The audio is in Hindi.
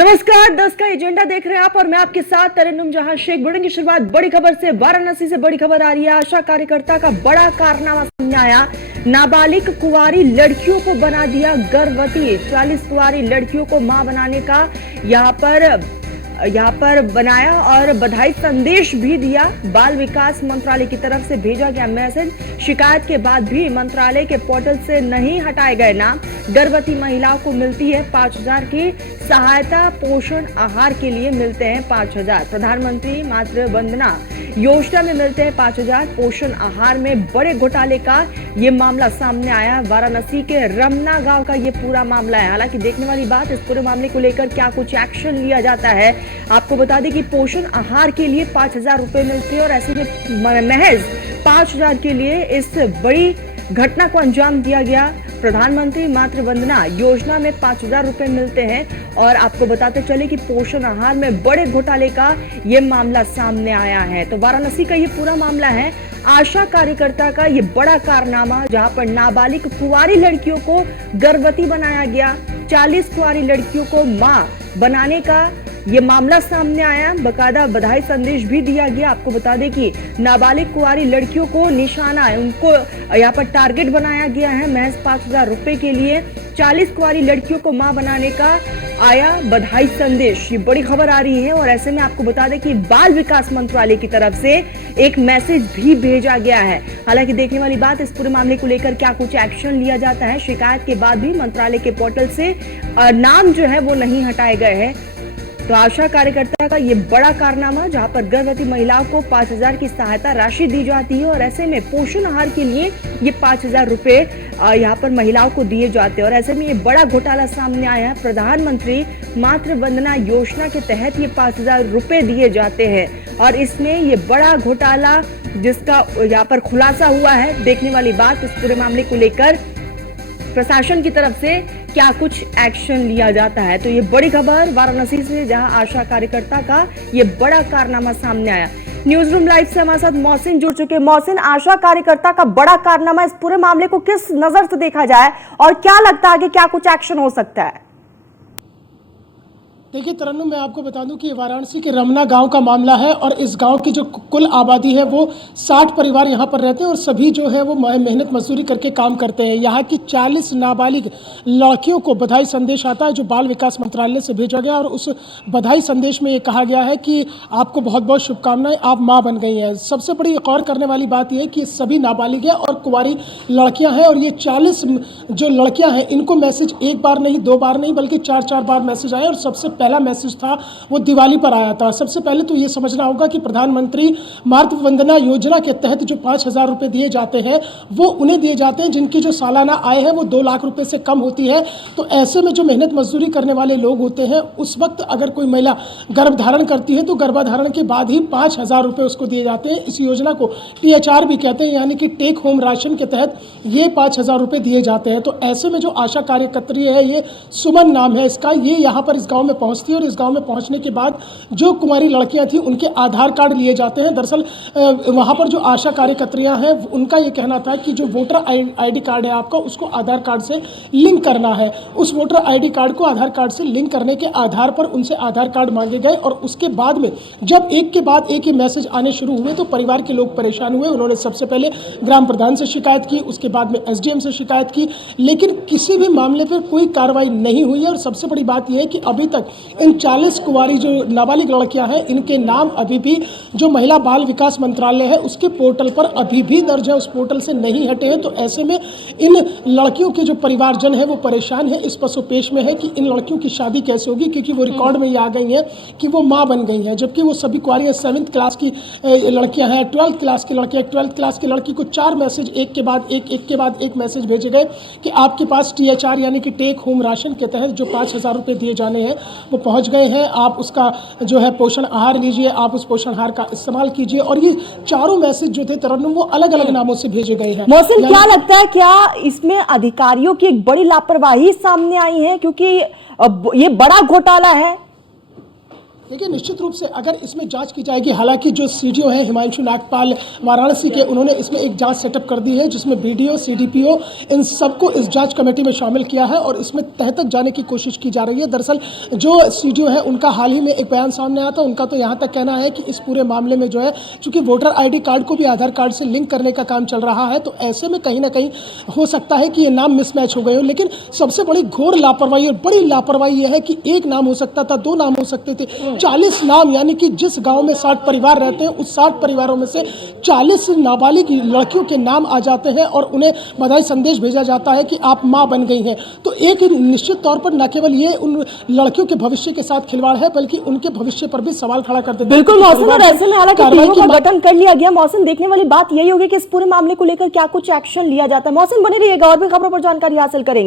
नमस्कार, 10 का एजेंडा देख रहे हैं आप और मैं आपके साथ तरन्नुम जहां शेख। बुलेटिन की शुरुआत बड़ी खबर से। वाराणसी से बड़ी खबर आ रही है। आशा कार्यकर्ता का बड़ा कारनामा सामने आया। नाबालिग कुंवारी लड़कियों को बना दिया गर्भवती। 40 कुंवारी लड़कियों को मां बनाने का यहाँ पर बनाया और बधाई संदेश भी दिया। बाल विकास मंत्रालय की तरफ से भेजा गया मैसेज। शिकायत के बाद भी मंत्रालय के पोर्टल से नहीं हटाए गए नाम। गर्भवती महिलाओं को मिलती है 5,000 की सहायता। पोषण आहार के लिए मिलते हैं 5,000। प्रधानमंत्री मातृ वंदना योजना में मिलते हैं 5,000। पोषण आहार में बड़े घोटाले का ये मामला सामने आया। वाराणसी के रमना गांव का ये पूरा मामला है। हालांकि देखने वाली बात, इस पूरे मामले को लेकर क्या कुछ एक्शन लिया जाता है। आपको बता दें कि पोषण आहार के लिए 5,000 रुपए मिलते हैं और ऐसे में महज 5,000 के लिए इस बड़ी घटना को अंजाम दिया गया। प्रधानमंत्री मातृ वंदना योजना में 5,000 रुपए मिलते हैं और आपको बताते चले कि पोषण आहार में बड़े घोटाले का ये मामला सामने आया है। तो वाराणसी का ये पूरा मामला है। आशा कार्यकर्ता का ये बड़ा कारनामा, जहां पर नाबालिग कुंवारी लड़कियों को गर्भवती बनाया गया। 40 कुंवारी लड़कियों को मां बनाने का ये मामला सामने आया। बकायदा बधाई संदेश भी दिया गया। आपको बता दें कि नाबालिग कुंवारी लड़कियों को निशाना है, उनको यहाँ पर टारगेट बनाया गया है। महज 5,000 रुपए के लिए 40 कुंवारी लड़कियों को मां बनाने का आया बधाई संदेश। ये बड़ी खबर आ रही है और ऐसे में आपको बता दें कि बाल विकास मंत्रालय की तरफ से एक मैसेज भी भेजा गया है। हालांकि देखने वाली बात, इस पूरे मामले को लेकर क्या कुछ एक्शन लिया जाता है। शिकायत के बाद भी मंत्रालय के पोर्टल से नाम जो है वो नहीं हटाए गए हैं। तो आशा कार्यकर्ता का ये बड़ा कारनामा, जहां पर गर्भवती महिलाओं को 5,000 की सहायता राशि दी जाती है और ऐसे में पोषण आहार के लिए ये 5,000 रुपए यहाँ पर महिलाओं को दिए जाते हैं और ऐसे में ये बड़ा घोटाला सामने आया है। प्रधानमंत्री मातृ वंदना योजना के तहत ये 5,000 रुपए दिए जाते हैं और इसमें ये बड़ा घोटाला जिसका यहाँ पर खुलासा हुआ है। देखने वाली बात, इस पूरे मामले को लेकर प्रशासन की तरफ से क्या कुछ एक्शन लिया जाता है। तो ये बड़ी खबर वाराणसी से, जहां आशा कार्यकर्ता का ये बड़ा कारनामा सामने आया। न्यूज रूम लाइव से हमारे साथ मोहसिन जुड़ चुके हैं। मोहसिन, आशा कार्यकर्ता का बड़ा कारनामा, इस पूरे मामले को किस नजर से देखा जाए और क्या लगता है कि क्या कुछ एक्शन हो सकता है? देखिए तरन्नुम, मैं आपको बता दूं कि ये वाराणसी के रमना गांव का मामला है और इस गांव की जो कुल आबादी है वो 60 परिवार यहां पर रहते हैं और सभी जो है वो मेहनत मजदूरी करके काम करते हैं। यहां की 40 नाबालिग लड़कियों को बधाई संदेश आता है जो बाल विकास मंत्रालय से भेजा गया और उस बधाई संदेश में ये कहा गया है कि आपको बहुत बहुत शुभकामनाएं, आप माँ बन गई हैं। सबसे बड़ी गौर करने वाली बात यह है कि सभी नाबालिग हैं और कुंवारी लड़कियाँ हैं और ये 40 जो लड़कियाँ हैं इनको मैसेज एक बार नहीं, 2 बार नहीं, बल्कि 4-4 बार मैसेज आए और सबसे पहला मैसेज था वो दिवाली पर आया था। सबसे पहले तो ये समझना होगा कि प्रधानमंत्री मातृ वंदना योजना के तहत जो 5,000 रुपए दिए जाते हैं वो उन्हें दिए जाते हैं जिनकी जो सालाना आय है वो 2 लाख रुपए से कम होती है। तो ऐसे में जो मेहनत मजदूरी करने वाले लोग होते हैं, उस वक्त अगर कोई महिला गर्भधारण करती है तो गर्भधारण के बाद ही 5,000 रुपए उसको दिए जाते हैं। इस योजना को THR भी कहते हैं, यानी कि टेक होम राशन के तहत ये 5,000 रुपए दिए जाते हैं। तो ऐसे में जो आशा कार्यकर्त्री है, ये सुमन नाम है इसका, ये यहाँ पर इस गाँव में पहुँचती है और इस गांव में पहुंचने के बाद जो कुंवारी लड़कियां थी उनके आधार कार्ड लिए जाते हैं। दरअसल वहां पर जो आशा कार्यकर्त्रियां हैं उनका ये कहना था कि जो वोटर आईडी कार्ड है आपका, उसको आधार कार्ड से लिंक करना है। उस वोटर आईडी कार्ड को आधार कार्ड से लिंक करने के आधार पर उनसे आधार कार्ड मांगे गए और उसके बाद में जब एक के बाद एक ही मैसेज आने शुरू हुए तो परिवार के लोग परेशान हुए। उन्होंने सबसे पहले ग्राम प्रधान से शिकायत की, उसके बाद में SDM से शिकायत की, लेकिन किसी भी मामले पर कोई कार्रवाई नहीं हुई है। और सबसे बड़ी बात यह है कि अभी तक इन 40 कुंवारी जो नाबालिग लड़कियां हैं इनके नाम अभी भी जो महिला बाल विकास मंत्रालय है उसके पोर्टल पर अभी भी दर्ज है, उस पोर्टल से नहीं हटे हैं। तो ऐसे में इन लड़कियों के जो परिवारजन है वो परेशान है, इस पसोपेश में है कि इन लड़कियों की शादी कैसे होगी, क्योंकि वो रिकॉर्ड में ये आ गई हैं कि वो माँ बन गई हैं, जबकि वो सभी कुंवारी 7th क्लास की लड़कियां हैं, 12th क्लास की लड़कियां। 12th क्लास की लड़की को 4 मैसेज एक के बाद एक मैसेज भेजे गए कि आपके पास THR यानी कि टेक होम राशन के तहत जो 5,000 रुपये दिए जाने हैं वो पहुँच गए हैं। आप उसका जो है पोषण आहार लीजिए, आप उस पोषण आहार का इस्तेमाल कीजिए। और ये चारों मैसेज जो थे तरन्नुम वो अलग अलग नामों से भेजे गए हैं। मोहसिन, क्या लगता है, क्या इसमें अधिकारियों की एक बड़ी लापरवाही सामने आई है, क्योंकि ये बड़ा घोटाला है? देखिए, निश्चित रूप से अगर इसमें जांच की जाएगी, हालांकि जो सीडीओ हैं हिमांशु नागपाल वाराणसी के, उन्होंने इसमें एक जांच सेटअप कर दी है जिसमें बीडीओ, सीडीपीओ इन सबको इस जांच कमेटी में शामिल किया है और इसमें तह तक जाने की कोशिश की जा रही है। दरअसल जो सीडीओ है उनका हाल ही में एक बयान सामने आया था, उनका तो यहाँ तक कहना है कि इस पूरे मामले में जो है, चूंकि वोटर ID कार्ड को भी आधार कार्ड से लिंक करने का काम चल रहा है, तो ऐसे में कहीं ना कहीं हो सकता है कि ये नाम मिसमैच हो गए हो। लेकिन सबसे बड़ी घोर लापरवाही और बड़ी लापरवाही यह है कि एक नाम हो सकता था, 2 नाम हो सकते थे, 40 नाम, यानी कि जिस गांव में 60 परिवार रहते हैं उस 60 परिवारों में से 40 नाबालिग लड़कियों के नाम आ जाते हैं और उन्हें बधाई संदेश भेजा जाता है कि आप मां बन गई हैं। तो एक निश्चित तौर पर न केवल ये उन लड़कियों के भविष्य के साथ खिलवाड़ है, बल्कि उनके भविष्य पर भी सवाल खड़ा कर देते हैं। बिल्कुल मौसम, और ऐसे में हालांकि टीमों का गठन कर लिया गया। मौसम, देखने वाली बात यही होगी कि इस पूरे मामले को लेकर क्या कुछ एक्शन लिया जाता है। मौसम, बने रहिएगा, और भी खबरों पर जानकारी हासिल करेंगे।